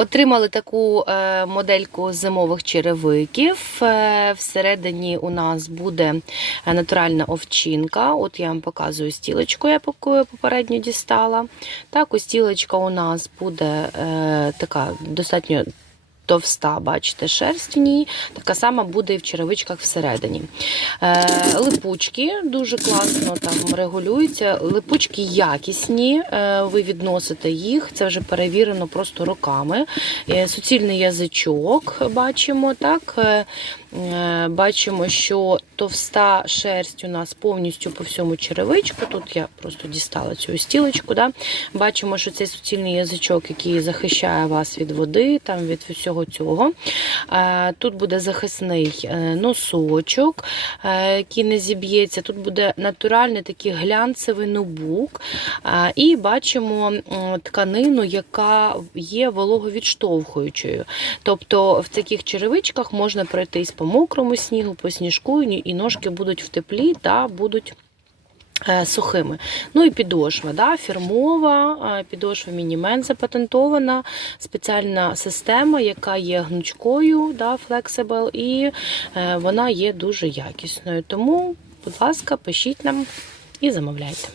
Отримали таку е, модельку зимових черевиків. Е, всередині у нас буде е, натуральна овчинка. От я вам показую стілочку, я попередньо дістала. Так, ось стілочка у нас буде така достатньо. Товста, бачите, шерсть в ній, така сама буде і в черевичках всередині. Е, липучки дуже класно там регулюються. Липучки якісні, е, ви відносите їх, це вже перевірено просто руками. Е, суцільний язичок бачимо, так. Е, е, бачимо, що товста шерсть у нас повністю по всьому черевичку. Тут я просто дістала цю стілечку. Да? Бачимо, що цей суцільний язичок, який захищає вас від води, там від всього цього. Е, Тут буде захисний е, носочок, е, який не зіб'ється. Тут буде натуральний такий глянцевий нубук. Е, І бачимо тканину, яка є вологовідштовхуючою. Тобто в таких черевичках можна пройтись по мокрому снігу, по сніжку, і ножки будуть в теплі та будуть. Е, Сухими. Ну і підошва, да, фірмова, е, підошва Мінімен запатентована, спеціальна система, яка є гнучкою, да, flexible, і е, вона є дуже якісною. Тому, будь ласка, пишіть нам і замовляйте.